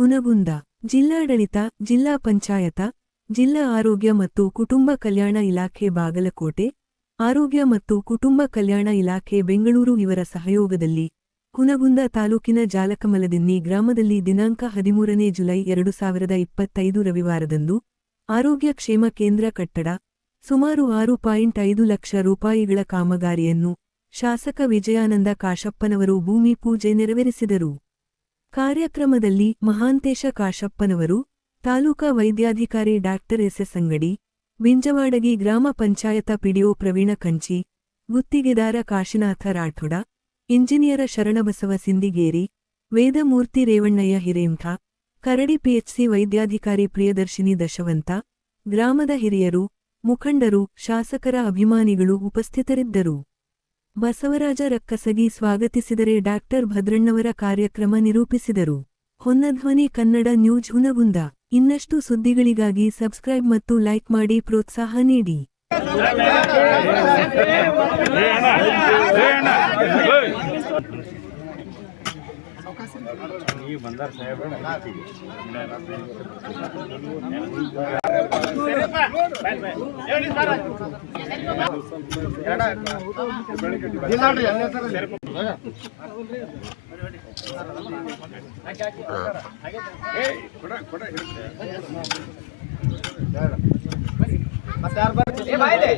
ಹುನಗುಂದ ಜಿಲ್ಲಾಡಳಿತ, ಜಿಲ್ಲಾ ಪಂಚಾಯತ, ಜಿಲ್ಲಾ ಆರೋಗ್ಯ ಮತ್ತು ಕುಟುಂಬ ಕಲ್ಯಾಣ ಇಲಾಖೆ ಬಾಗಲಕೋಟೆ, ಆರೋಗ್ಯ ಮತ್ತು ಕುಟುಂಬ ಕಲ್ಯಾಣ ಇಲಾಖೆ ಬೆಂಗಳೂರು ಇವರ ಸಹಯೋಗದಲ್ಲಿ ಕುನಗುಂದ ತಾಲೂಕಿನ ಜಾಲಕಮಲದಿನ್ನಿ ಗ್ರಾಮದಲ್ಲಿ ದಿನಾಂಕ ಹದಿಮೂರನೇ ಜುಲೈ ಎರಡು ಸಾವಿರದ ಇಪ್ಪತ್ತೈದು ರವಿವಾರದಂದು ಆರೋಗ್ಯ ಕ್ಷೇಮ ಕೇಂದ್ರ ಕಟ್ಟಡ ಸುಮಾರು ಆರು ಪಾಯಿಂಟ್ ಐದು ಲಕ್ಷ ರೂಪಾಯಿಗಳ ಕಾಮಗಾರಿಯನ್ನು ಶಾಸಕ ವಿಜಯಾನಂದ ಕಾಶಪ್ಪನವರು ಭೂಮಿ ಪೂಜೆ ನೆರವೇರಿಸಿದರು. ಕಾರ್ಯಕ್ರಮದಲ್ಲಿ ಮಹಾಂತೇಶ ಕಾಶಪ್ಪನವರು, ತಾಲೂಕಾ ವೈದ್ಯಾಧಿಕಾರಿ ಡಾಕ್ಟರ್ ಎಸ್ಎಸ್ ಅಂಗಡಿ ವಿಂಜವಾಡಗಿ ಗ್ರಾಮ ಪಂಚಾಯತ ಪಿಡಿಒ ಪ್ರವೀಣ ಕಂಚಿ, ಗುತ್ತಿಗೆದಾರ ಕಾಶಿನಾಥ ರಾಠೋಡ, ಇಂಜಿನಿಯರ ಶರಣಬಸವ ಸಿಂದಿಗೇರಿ, ವೇದಮೂರ್ತಿ ರೇವಣ್ಣಯ್ಯ ಹಿರೇಂಠ ಕರಡಿ ಪಿಎಚ್ಸಿ ವೈದ್ಯಾಧಿಕಾರಿ ಪ್ರಿಯದರ್ಶಿನಿ ದಶವಂತ, ಗ್ರಾಮದ ಹಿರಿಯರು, ಮುಖಂಡರು, ಶಾಸಕರ ಅಭಿಮಾನಿಗಳು ಉಪಸ್ಥಿತರಿದ್ದರು. ಬಸವರಾಜ ರಕ್ಕಸಗಿ ಸ್ವಾಗತಿಸಿದರೆ ಡಾಕ್ಟರ್ ಭದ್ರಣ್ಣವರ ಕಾರ್ಯಕ್ರಮ ನಿರೂಪಿಸಿದರು. ಹೊನ್ನಧ್ವನಿ ಕನ್ನಡ ನ್ಯೂಸ್ ಹುನಗುಂದ. ಇನ್ನಷ್ಟು ಸುದ್ದಿಗಳಿಗಾಗಿ ಸಬ್ಸ್ಕ್ರೈಬ್ ಮತ್ತು ಲೈಕ್ ಮಾಡಿ ಪ್ರೋತ್ಸಾಹ ನೀಡಿ. ಈ ಬಂದಾರ ಸಾಹೇಬ್ರನ್ನ ಮತ್ತಾರು ಬರ್ತೀವಿ ಬಾಯ್ಲಿ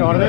ಹೊಡೆದ್ರೆ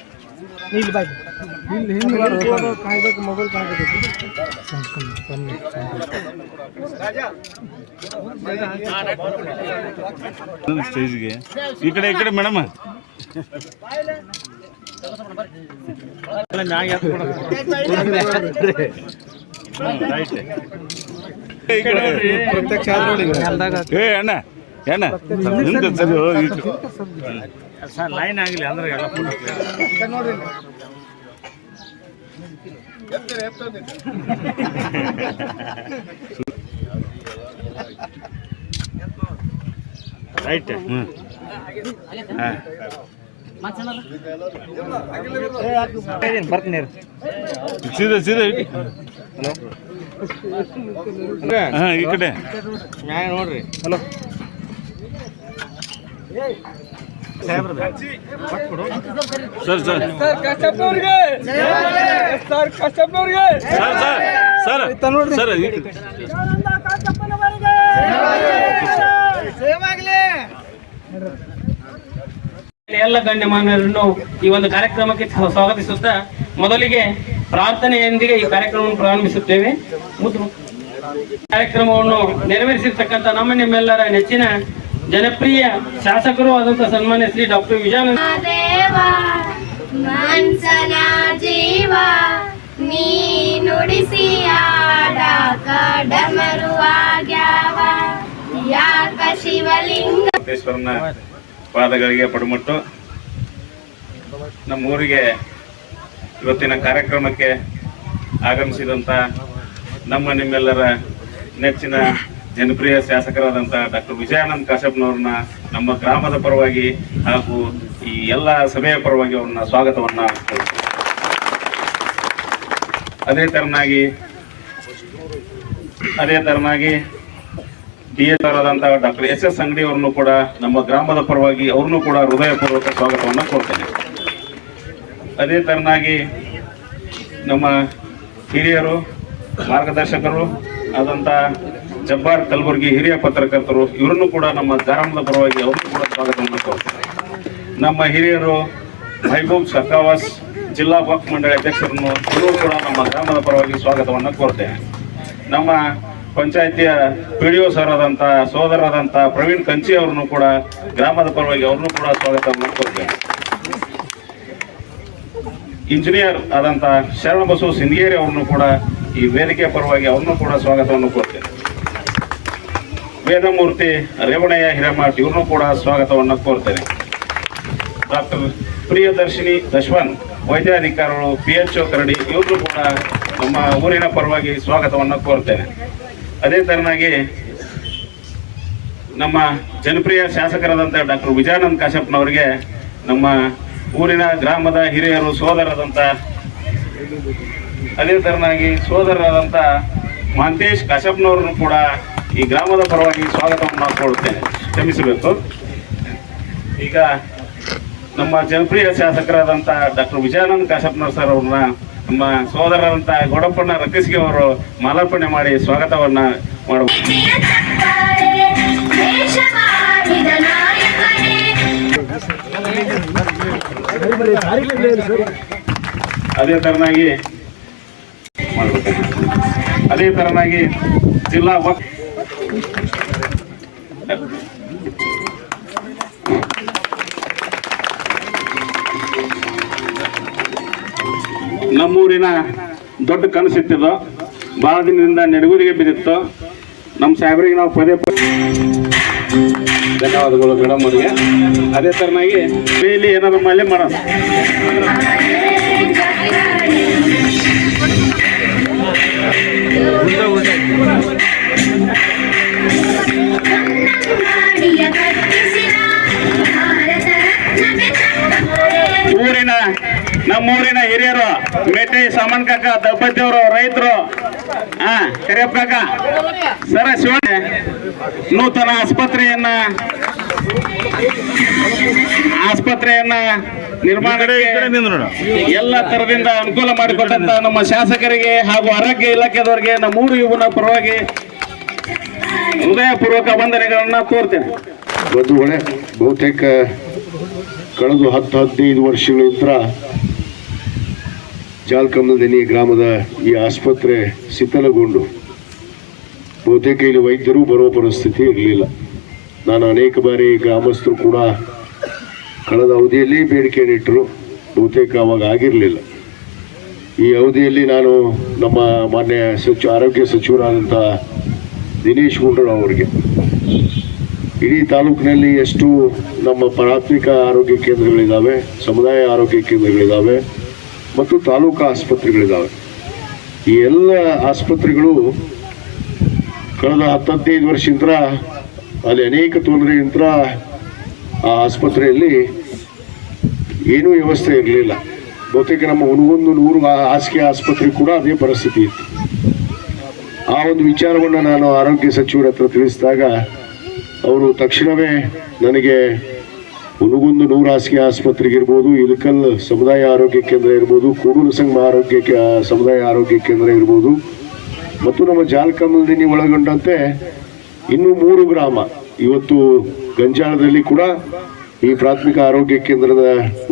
ಸ್ಟೇಜ್ಗೆ. ಈ ಕಡೆ ಈ ಕಡೆ ಮೇಡಮ್. ಏ ಅಣ್ಣ ಏನ ಸರಿ. ಕಡೆ. ಲೈನ್ ಆಗಲಿ ಅಂದ್ರೆ ಎಲ್ಲ ರೈಟ್ ಹ್ಮ್. ಹಾ. ಬರ್ತೀನಿ ಸೀದಾ ಸೀದಾ ಇಟ್ಟು ಹಲೋ. ಹಾಂ ಈ ಕಡೆ. ನೋಡ್ರಿ. Hello. Sir sir. Sir sir sir sir ಈ ಸರ್ ಎಲ್ಲ ಗಣ್ಯಮಾನ್ಯರನ್ನು ಈ ಒಂದು ಕಾರ್ಯಕ್ರಮಕ್ಕೆ ಸ್ವಾಗತಿಸುತ್ತಾ ಮೊದಲಿಗೆ ಪ್ರಾರ್ಥನೆಯೊಂದಿಗೆ ಈ ಕಾರ್ಯಕ್ರಮವನ್ನು ಪ್ರಾರಂಭಿಸುತ್ತೇವೆ. ಕಾರ್ಯಕ್ರಮವನ್ನು ನೆರವೇರಿಸಿರ್ತಕ್ಕಂಥ ನಮ್ಮ ನಿಮ್ಮೆಲ್ಲರ ನೆಚ್ಚಿನ ಜನಪ್ರಿಯ ಶಾಸಕರು ಆದಂತಹ ಸನ್ಮಾನ್ಯ ಶ್ರೀ ಡಾಕ್ಟರ್ ವಿಜಯಾನಂದ ಮನ್ಸನ ಜೀವ ನೀ ನುಡಿಸಿ ಆಡಾಕ ಡಮರುವಾಗ್ಯಾವ ಯಾಕ ಶಿವಲಿಂಗ? ವೆಂಕಟೇಶ್ವರನ ಪಾದಗಳಿಗೆ ಪಡುಮಟ್ಟು. ನಮ್ಮ ಊರಿಗೆ ಇವತ್ತಿನ ಕಾರ್ಯಕ್ರಮಕ್ಕೆ ಆಗಮಿಸಿದಂಥ ನಮ್ಮ ನಿಮ್ಮೆಲ್ಲರ ನೆಚ್ಚಿನ ಜನಪ್ರಿಯ ಶಾಸಕರಾದಂಥ ಡಾಕ್ಟರ್ ವಿಜಯಾನಂದ್ ಕಾಶ್ಯಪ್ನವ್ರನ್ನ ನಮ್ಮ ಗ್ರಾಮದ ಪರವಾಗಿ ಹಾಗೂ ಈ ಎಲ್ಲ ಸಭೆಯ ಪರವಾಗಿ ಅವ್ರನ್ನ ಸ್ವಾಗತವನ್ನ. ಅದೇ ತರನಾಗಿ ಅದೇ ತರನಾಗಿ ಡಿ ಎಸ್ ಆರಾದಂತಹ ಡಾಕ್ಟರ್ ಎಸ್ ಎಸ್ ಅಂಗಡಿ ಅವ್ರನ್ನು ಕೂಡ ನಮ್ಮ ಗ್ರಾಮದ ಪರವಾಗಿ ಅವ್ರನ್ನೂ ಕೂಡ ಹೃದಯಪೂರ್ವಕ ಸ್ವಾಗತವನ್ನು ಕೊಡ್ತೇನೆ ಅದೇ ತರನಾಗಿ ನಮ್ಮ ಹಿರಿಯರು, ಮಾರ್ಗದರ್ಶಕರು ಆದಂತ ಜಬ್ಬಾರ್ ಕಲಬುರ್ಗಿ ಹಿರಿಯ ಪತ್ರಕರ್ತರು, ಇವರನ್ನು ಕೂಡ ನಮ್ಮ ಗ್ರಾಮದ ಪರವಾಗಿ ಅವರು ಕೂಡ ಸ್ವಾಗತವನ್ನು ಕೋರ್ತಾರೆ ನಮ್ಮ ಹಿರಿಯರು ಮೈಬೂಬ್ ಸರ್ಕಾವಾಸ್ ಜಿಲ್ಲಾ ವಕ್ಫ್ ಮಂಡಳಿ ಅಧ್ಯಕ್ಷರನ್ನು ಇವರು ಕೂಡ ನಮ್ಮ ಗ್ರಾಮದ ಪರವಾಗಿ ಸ್ವಾಗತವನ್ನು ಕೋರ್ತೇನೆ ನಮ್ಮ ಪಂಚಾಯಿತಿಯ ಪಿ ಡಿ ಒ ಸರಾದಂಥ ಸೋದರರಾದಂಥ ಪ್ರವೀಣ್ ಕಂಚಿ ಅವರನ್ನು ಕೂಡ ಗ್ರಾಮದ ಪರವಾಗಿ ಅವ್ರನ್ನೂ ಕೂಡ ಸ್ವಾಗತವನ್ನು ಕೋರ್ತೇನೆ ಇಂಜಿನಿಯರ್ ಆದಂಥ ಶರಣ ಬಸವ ಸಿಂಧಗೇರಿ ಅವರನ್ನು ಕೂಡ ಈ ವೇದಿಕೆ ಪರವಾಗಿ ಅವ್ರನ್ನೂ ಕೂಡ ಸ್ವಾಗತವನ್ನು ಕೋರ್ತೇನೆ ವೇದಮೂರ್ತಿ ರೇವಣಯ್ಯ ಹಿರೇಮಠ್ ಇವ್ರನ್ನೂ ಕೂಡ ಸ್ವಾಗತವನ್ನು ಕೋರ್ತೇನೆ. ಡಾಕ್ಟರ್ ಪ್ರಿಯದರ್ಶಿನಿ ದಶ್ವನ್, ವೈದ್ಯಾಧಿಕಾರಿಗಳು ಪಿ ಎಚ್ ಒ ಕರಡಿ ಇವ್ರನ್ನೂ ಕೂಡ ನಮ್ಮ ಊರಿನ ಪರವಾಗಿ ಸ್ವಾಗತವನ್ನು ಕೋರ್ತೇನೆ. ಅದೇ ತರನಾಗಿ ನಮ್ಮ ಜನಪ್ರಿಯ ಶಾಸಕರಾದಂಥ ಡಾಕ್ಟರ್ ವಿಜಯಾನಂದ್ ಕಾಶಪ್ಪನವರಿಗೆ ನಮ್ಮ ಊರಿನ ಗ್ರಾಮದ ಹಿರಿಯರು ಸೋದರದಂಥ ಅದೇ ತರನಾಗಿ ಸೋದರರಾದಂಥ ಮಹಂತೇಶ್ ಕಾಶಪ್ಪನವ್ರನ್ನು ಕೂಡ ಈ ಗ್ರಾಮದ ಪರವಾಗಿ ಸ್ವಾಗತವನ್ನು ಮಾಡಿಕೊಳ್ಳುತ್ತೇನೆ ಕ್ಷಮಿಸಬೇಕು ಈಗ ನಮ್ಮ ಜನಪ್ರಿಯ ಶಾಸಕರಾದಂಥ ಡಾಕ್ಟರ್ ವಿಜಯಾನಂದ ಕಾಶಪ್ನ ಸರ್ ಅವ್ರನ್ನ ನಮ್ಮ ಸೋದರರಂತ ಗೊಡಪ್ಪಣ್ಣ ರಕ್ಕಸಿಗೆ ಅವರು ಮಾಲಾರ್ಪಣೆ ಮಾಡಿ ಸ್ವಾಗತವನ್ನು ಮಾಡಬಹುದು ಅದೇ ತರನಾಗಿ. ಅದೇ ತರನಾಗಿ ಜಿಲ್ಲಾ ನಮ್ಮೂರಿನ ದೊಡ್ಡ ಕನಸಿತ್ತಿದ್ದು ಬಹಳ ದಿನದಿಂದ ನೆಡುಗುರಿಗೆ ಬಿದ್ದಿತ್ತು. ನಮ್ಮ ಸಾಹೇಬರಿಗೆ ನಾವು ಪದೇ ಪದೇ ಧನ್ಯವಾದಗಳು ಮೇಡಮ್ ಅವರಿಗೆ. ಅದೇ ಥರನಾಗಿ ಡೈಲಿ ಏನಾದ್ರು ಮೇಲೆ ಮಾಡೋಣ. ಮಾಡಿಯ ನಮ್ಮೂರಿನ ಹಿರಿಯರು ಮೆಟ್ಟಿ ಸಾಮನ್ ಕಾಕ ದಬ್ಬತ್ತಿಯವರು ರೈತರು. ಹಾ ಕರಿಯಪ್ಪ ಕಾಕ. ಸರ ಶಿವಣ್ಣ ನೂತನ ಆಸ್ಪತ್ರೆಯನ್ನ ಆಸ್ಪತ್ರೆಯನ್ನ ನಿರ್ಮಾಣ ಎಲ್ಲ ತರದಿಂದ ಅನುಕೂಲ ಮಾಡಿಕೊಟ್ಟಂತ ನಮ್ಮ ಶಾಸಕರಿಗೆ ಹಾಗೂ ಆರೋಗ್ಯ ಇಲಾಖೆದವರಿಗೆ ನಮ್ಮೂರು ಇವನ ಪರವಾಗಿ ಹೃದಯಪೂರ್ವಕ ವಂದನೆಗಳನ್ನ ಕೋರ್ತೇನೆ. ಬಂಧುಗಳೇ ಬಹುತೇಕ ಕಳೆದ ಹತ್ತು ಹದಿನೈದು ವರ್ಷಗಳ ನಂತರ ಜಾಲ್ಕಮ್ಮದಿನಿ ಗ್ರಾಮದ ಈ ಆಸ್ಪತ್ರೆ ಶಿಥಿಲಗೊಂಡು ಬಹುತೇಕ ಇಲ್ಲಿ ವೈದ್ಯರು ಬರೋ ಪರಿಸ್ಥಿತಿ ಇರಲಿಲ್ಲ. ನಾನು ಅನೇಕ ಬಾರಿ ಗ್ರಾಮಸ್ಥರು ಕೂಡ ಕಳೆದ ಅವಧಿಯಲ್ಲಿ ಬೇಡಿಕೆ ಬಹುತೇಕ ಅವಾಗ ಆಗಿರಲಿಲ್ಲ. ಈ ಅವಧಿಯಲ್ಲಿ ನಾನು ನಮ್ಮ ಮಾನ್ಯ ಸಚಿವ, ಆರೋಗ್ಯ ಸಚಿವರಾದಂಥ ದಿನೇಶ್ ಗುಂಡೂರಾವ್ ಅವರಿಗೆ ಇಡೀ ತಾಲೂಕಿನಲ್ಲಿ ಎಷ್ಟು ನಮ್ಮ ಪ್ರಾಥಮಿಕ ಆರೋಗ್ಯ ಕೇಂದ್ರಗಳಿದ್ದಾವೆ ಸಮುದಾಯ ಆರೋಗ್ಯ ಕೇಂದ್ರಗಳಿದ್ದಾವೆ ಮತ್ತು ತಾಲೂಕು ಆಸ್ಪತ್ರೆಗಳಿದ್ದಾವೆ ಈ ಎಲ್ಲ ಆಸ್ಪತ್ರೆಗಳು ಕಳೆದ ಹತ್ತು ಹದಿನೈದು ವರ್ಷದಿಂದ ಅಲ್ಲಿ ಅನೇಕ ತೊಂದರೆಯಿಂದ ಆ ಆಸ್ಪತ್ರೆಯಲ್ಲಿ ಏನೂ ವ್ಯವಸ್ಥೆ ಇರಲಿಲ್ಲ. ಬಹುತೇಕ ನಮ್ಮ ಒಂದೊಂದು ನೂರು ಹಾಸಿಗೆ ಆಸ್ಪತ್ರೆ ಕೂಡ ಅದೇ ಪರಿಸ್ಥಿತಿ ಇತ್ತು. ಆ ಒಂದು ವಿಚಾರವನ್ನು ನಾನು ಆರೋಗ್ಯ ಸಚಿವರ ಹತ್ರ ತಿಳಿಸಿದಾಗ ಅವರು ತಕ್ಷಣವೇ ನನಗೆ ಉನುಗುಂದು ನೂರಾಸಿಗೆ ಆಸ್ಪತ್ರೆಗೆ ಇರ್ಬೋದು, ಇಲಕಲ್ ಸಮುದಾಯ ಆರೋಗ್ಯ ಕೇಂದ್ರ ಇರ್ಬೋದು, ಕೂಡೂರು ಸಂಘ ಆರೋಗ್ಯ ಸಮುದಾಯ ಆರೋಗ್ಯ ಕೇಂದ್ರ ಇರ್ಬೋದು. ಮತ್ತು ನಮ್ಮ ಜಾಲಕಮಲ್ದಿನಿ ಒಳಗೊಂಡಂತೆ ಇನ್ನೂ ಮೂರು ಗ್ರಾಮ ಇವತ್ತು ಗಂಜಾಳದಲ್ಲಿ ಕೂಡ ಈ ಪ್ರಾಥಮಿಕ ಆರೋಗ್ಯ ಕೇಂದ್ರದ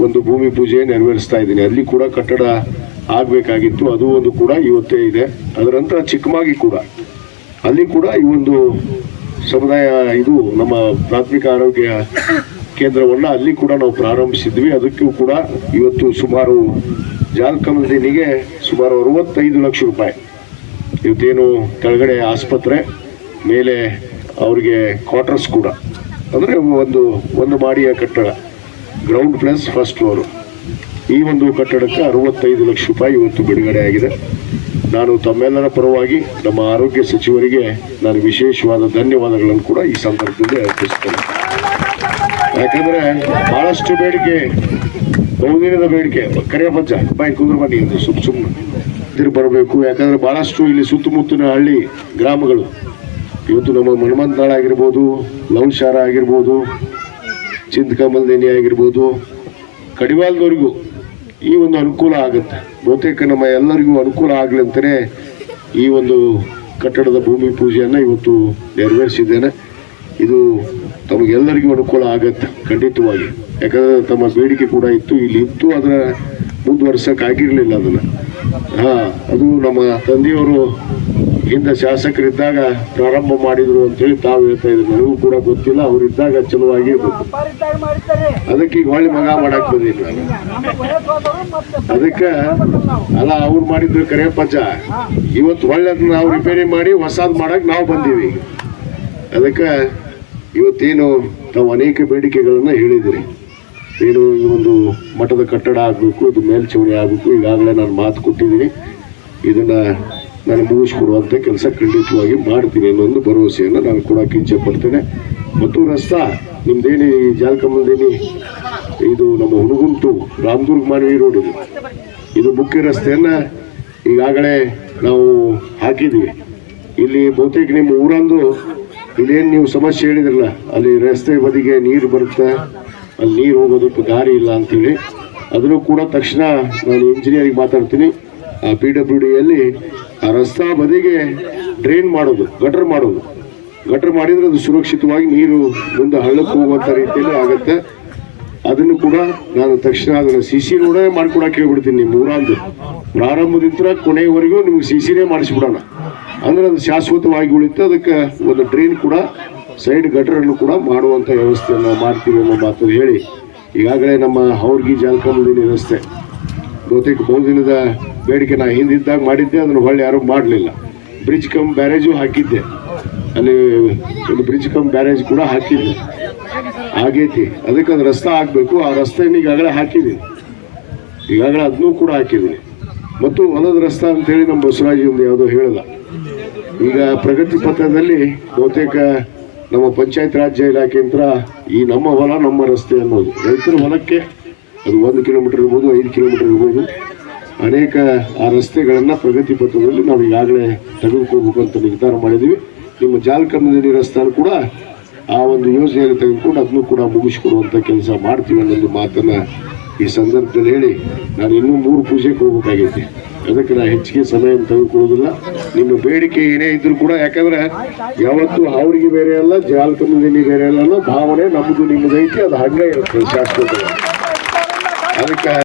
ಒಂದು ಭೂಮಿ ಪೂಜೆ ನೆರವೇರಿಸ್ತಾ ಇದ್ದೀನಿ. ಅಲ್ಲಿ ಕೂಡ ಕಟ್ಟಡ ಆಗಬೇಕಾಗಿತ್ತು. ಅದು ಒಂದು ಕೂಡ ಇವತ್ತೇ ಇದೆ. ಅದರ ನಂತರ ಚಿಕ್ಕಮಾಗಿ ಕೂಡ. ಅಲ್ಲಿ ಕೂಡ ಈ ಒಂದು ಸಮುದಾಯ ಇದು ನಮ್ಮ ಪ್ರಾಥಮಿಕ ಆರೋಗ್ಯ ಕೇಂದ್ರವನ್ನು ಅಲ್ಲಿ ಕೂಡ ನಾವು ಪ್ರಾರಂಭಿಸಿದ್ವಿ. ಅದಕ್ಕೂ ಕೂಡ ಇವತ್ತು ಸುಮಾರು ಜಾಲ್ಕಮದಿನಿಗೆ ಸುಮಾರು ಅರವತ್ತೈದು ಲಕ್ಷ ರೂಪಾಯಿ. ಇವತ್ತೇನು ಕೆಳಗಡೆ ಆಸ್ಪತ್ರೆ, ಮೇಲೆ ಅವ್ರಿಗೆ ಕ್ವಾರ್ಟರ್ಸ್ ಕೂಡ. ಅಂದರೆ ಒಂದು ಒಂದು ಮಾಡಿಯ ಕಟ್ಟಡ. ಗ್ರೌಂಡ್ ಪ್ಲಸ್ ಫಸ್ಟ್ ಫ್ಲೋರು ಈ ಒಂದು ಕಟ್ಟಡಕ್ಕೆ ಅರವತ್ತೈದು ಲಕ್ಷ ರೂಪಾಯಿ ಇವತ್ತು ಬಿಡುಗಡೆ ಆಗಿದೆ. ನಾನು ತಮ್ಮೆಲ್ಲರ ಪರವಾಗಿ ನಮ್ಮ ಆರೋಗ್ಯ ಸಚಿವರಿಗೆ ನಾನು ವಿಶೇಷವಾದ ಧನ್ಯವಾದಗಳನ್ನು ಕೂಡ ಈ ಸಂದರ್ಭದಲ್ಲಿ ಅರ್ಪಿಸ್ತೇನೆ. ಯಾಕಂದ್ರೆ ಬಹಳಷ್ಟು ಬೇಡಿಕೆ, ಬಹುದಿನದ ಬೇಡಿಕೆ ಕರಿಯಪ್ಪಜ್ಜ ಬಾಯಿ ಕುಂದ್ರ ಬನ್ನಿ ಸುಮ್ ಸುಮ್ಮನೆ ಬರಬೇಕು. ಯಾಕಂದ್ರೆ ಬಹಳಷ್ಟು ಇಲ್ಲಿ ಸುತ್ತಮುತ್ತಲಿನ ಹಳ್ಳಿ ಗ್ರಾಮಗಳು, ಇವತ್ತು ನಮ್ಮ ಮಣಮಂತಾಳ ಆಗಿರ್ಬೋದು ಲೌಶಾರ ಆಗಿರ್ಬೋದು ಚಿಂತಕಮಲ್ದೇನಿ ಆಗಿರ್ಬೋದು, ಕಡಿವಾಲದವರಿಗೂ ಈ ಒಂದು ಅನುಕೂಲ ಆಗುತ್ತೆ. ಬಹುತೇಕ ನಮ್ಮ ಎಲ್ಲರಿಗೂ ಅನುಕೂಲ ಆಗಲಿ ಅಂತಲೇ ಈ ಒಂದು ಕಟ್ಟಡದ ಭೂಮಿ ಪೂಜೆಯನ್ನು ಇವತ್ತು ನೆರವೇರಿಸಿದ್ದೇನೆ. ಇದು ತಮಗೆಲ್ಲರಿಗೂ ಅನುಕೂಲ ಆಗತ್ತೆ, ಖಂಡಿತವಾಗಿ. ಯಾಕಂದರೆ ತಮ್ಮ ಬೇಡಿಕೆ ಕೂಡ ಇತ್ತು, ಇಲ್ಲಿ ಇತ್ತು ಅದರ ಮುಂದುವರ್ಸೋಕ್ಕಾಗಿರಲಿಲ್ಲ ಅದನ್ನು. ಹಾಂ, ಅದು ನಮ್ಮ ತಂದೆಯವರು ಹಿಂದೆ ಶಾಸಕರಿದ್ದಾಗ ಪ್ರಾರಂಭ ಮಾಡಿದ್ರು ಅಂತೇಳಿ ತಾವು ಹೇಳ್ತಾ ಇದ್ರು ನನಗೂ ಕೂಡ ಗೊತ್ತಿಲ್ಲ. ಅವರಿದ್ದಾಗ ಚಲುವಾಗಿ ಅದಕ್ಕೆ ಈಗ ಹೊಳ್ಳಿ ಮಗ ಮಾಡಕ್ ಬಂದಿಲ್ಲ ಅದಕ್ಕೆ ಅಲ್ಲ, ಅವ್ರು ಮಾಡಿದ್ರು ಕರೆ ಪಚ. ಇವತ್ತು ಹೊಳ್ಳಿ ಅದನ್ನ ನಾವು ರಿಪೇರಿ ಮಾಡಿ ಹೊಸದ್ ಮಾಡಕ್ ನಾವು ಬಂದೀವಿ. ಅದಕ್ಕೆ ಇವತ್ತೇನು ತಾವು ಅನೇಕ ಬೇಡಿಕೆಗಳನ್ನ ಹೇಳಿದಿರಿ. ಏನು ಒಂದು ಮಠದ ಕಟ್ಟಡ ಆಗಬೇಕು ಇದು ಮೇಲ್ಛಾವಣಿ ಆಗಬೇಕು, ಈಗಾಗಲೇ ನಾನು ಮಾತು ಕೊಟ್ಟಿದ್ದೀನಿ. ಇದನ್ನ ನಾನು ಮುಗಿಸ್ಕೊಡುವಂಥ ಕೆಲಸ ಖಂಡಿತವಾಗಿ ಮಾಡ್ತೀನಿ ಅನ್ನೋ ಒಂದು ಭರವಸೆಯನ್ನು ನಾನು ಕೊಡೋಕೆ ಇಚ್ಛೆ ಪಡ್ತೇನೆ ಮತ್ತು ರಸ್ತಾ, ನಿಮ್ದೇನಿ ಜಾಲಕಮ್ಮದೇನಿ ಇದು ನಮ್ಮ ಹುಣಗುಂಟು, ರಾಮದುರ್ಗ ಮಾನವಿ ರೋಡ್ ಇದು. ಇದು ಮುಖ್ಯ ರಸ್ತೆಯನ್ನ ಈಗಾಗಲೇ ನಾವು ಹಾಕಿದ್ವಿ. ಇಲ್ಲಿ ಬಹುತೇಕ ನಿಮ್ಮ ಊರಂದು ಇಲ್ಲೇನು ನೀವು ಸಮಸ್ಯೆ ಹೇಳಿದ್ರಲ್ಲ, ಅಲ್ಲಿ ರಸ್ತೆ ಬದಿಗೆ ನೀರು ಬರುತ್ತೆ, ಅಲ್ಲಿ ನೀರು ಹೋಗೋದಕ್ಕೆ ದಾರಿ ಇಲ್ಲ ಅಂತೇಳಿ. ಅದನ್ನು ಕೂಡ ತಕ್ಷಣ ನಾನು ಇಂಜಿನಿಯರಿಗೆ ಮಾತಾಡ್ತೀನಿ. ಆ ಪಿ ಡಬ್ಲ್ಯೂ ಡಿಯಲ್ಲಿ ಆ ರಸ್ತಾ ಬದಿಗೆ ಡ್ರೈನ್ ಮಾಡೋದು ಗಟರ್ ಮಾಡೋದು. ಗಟರ್ ಮಾಡಿದ್ರೆ ಅದು ಸುರಕ್ಷಿತವಾಗಿ ನೀರು ಮುಂದೆ ಹಳ್ಳಕ್ಕೆ ಹೋಗುವಂಥ ರೀತಿಯಲ್ಲಿ ಆಗುತ್ತೆ. ಅದನ್ನು ಕೂಡ ನಾನು ತಕ್ಷಣ ಅದನ್ನು ಸಿ ಸಿ ನೋಡೇ ಮಾಡ್ಕೊಡಕ್ಕೆ ಹೇಳ್ಬಿಡ್ತೀನಿ ನಿಮ್ಮ ಊರಂದು ಪ್ರಾರಂಭದಿಂದ ಕೊನೆಯವರೆಗೂ ನಿಮ್ಗೆ ಸಿ ಸಿನೇ ಮಾಡಿಸ್ಬಿಡೋಣ. ಅಂದ್ರೆ ಅದು ಶಾಶ್ವತವಾಗಿ ಉಳಿತು ಅದಕ್ಕೆ ಒಂದು ಡ್ರೈನ್ ಕೂಡ ಸೈಡ್ ಗಟರನ್ನು ಕೂಡ ಮಾಡುವಂಥ ವ್ಯವಸ್ಥೆಯನ್ನು ಮಾಡ್ತೀವಿ ಅನ್ನೋ ಮಾತನ್ನು ಹೇಳಿ. ಈಗಾಗಲೇ ನಮ್ಮ ಹೌರ್ಗಿ ಜಾಲಕಂಬದಿನ ವ್ಯವಸ್ಥೆ. ಬಹುತೇಕ ಬಹುದಿನದ ಬೇಡಿಕೆ ನಾ ಹಿಂದಿದ್ದಾಗ ಮಾಡಿದ್ದೆ, ಅದನ್ನು ಹೊಳ್ಳಿ ಯಾರೂ ಮಾಡಲಿಲ್ಲ. ಬ್ರಿಡ್ಜ್ ಕಮ್ ಬ್ಯಾರೇಜು ಹಾಕಿದ್ದೆ. ಅಲ್ಲಿ ಒಂದು ಬ್ರಿಡ್ಜ್ ಕಮ್ ಬ್ಯಾರೇಜ್ ಕೂಡ ಹಾಕಿದ್ದೆ. ಆಗೈತಿ. ಅದಕ್ಕೆ ಅದು ರಸ್ತೆ ಹಾಕಬೇಕು ಆ ರಸ್ತೆ ಈಗಾಗಲೇ ಹಾಕಿದ್ದೀನಿ. ಈಗಾಗಲೇ ಅದನ್ನೂ ಕೂಡ ಹಾಕಿದ್ದೀನಿ. ಮತ್ತು ಹೊಲದ ರಸ್ತೆ ಅಂತೇಳಿ ನಮ್ಮ ಬಸವರಾಜ್ ಒಂದು ಯಾವುದೋ ಹೇಳಲ್ಲ. ಈಗ ಪ್ರಗತಿ ಪಥದಲ್ಲಿ ಬಹುತೇಕ ನಮ್ಮ ಪಂಚಾಯತ್ ರಾಜ್ಯ ಇಲಾಖೆಯಿಂದ ಈ ನಮ್ಮ ಹೊಲ, ನಮ್ಮ ರಸ್ತೆ ಅನ್ನೋದು. ರೈತರ ಹೊಲಕ್ಕೆ ಅದು ಒಂದು ಕಿಲೋಮೀಟರ್ ಇರ್ಬೋದು, ಐದು ಕಿಲೋಮೀಟರ್ ಇರ್ಬೋದು. ಅನೇಕ, ಆ ರಸ್ತೆಗಳನ್ನು ಪ್ರಗತಿ ಪಥದಲ್ಲಿ ನಾವು ಈಗಾಗಲೇ ತೆಗೆದುಕೋಬೇಕು ಅಂತ ನಿರ್ಧಾರ ಮಾಡಿದ್ದೀವಿ. ನಿಮ್ಮ ಜಾಲಕಂಬದಲ್ಲಿ ರಸ್ತೆಯನ್ನು ಕೂಡ ಆ ಒಂದು ಯೋಜನೆಯನ್ನು ತೆಗೆದುಕೊಂಡು ಅದನ್ನು ಕೂಡ ಮುಗಿಸ್ಕೊಡುವಂಥ ಕೆಲಸ ಮಾಡ್ತೀವಿ ಅನ್ನೋದು ಮಾತನ್ನು ಈ ಸಂದರ್ಭದಲ್ಲಿ ಹೇಳಿ ನಾನು ಇನ್ನೂ ಮೂರು ಪೂಜೆಗೆ ಹೋಗ್ಬೇಕಾಗೈತಿ. ಅದಕ್ಕೆ ನಾನು ಹೆಚ್ಚಿಗೆ ಸಮಯ ತೆಗೆದುಕೊಳ್ಳೋದಿಲ್ಲ. ನಿಮ್ಮ ಬೇಡಿಕೆ ಏನೇ ಇದ್ರೂ ಕೂಡ, ಯಾಕಂದ್ರೆ ಯಾವತ್ತು ಅವ್ರಿಗೆ ಬೇರೆ ಅಲ್ಲ ಜಾಲಕಂಬದಲ್ಲಿ ಬೇರೆ ಅಲ್ಲ ಅನ್ನೋ ಭಾವನೆ ನಮ್ಮದು ನಿಮ್ಮದೈತಿ ಅದು ಹಂಗೆ ಇರುತ್ತೆ ಶಾಶ್ವತ ಅದಕ್ಕೆ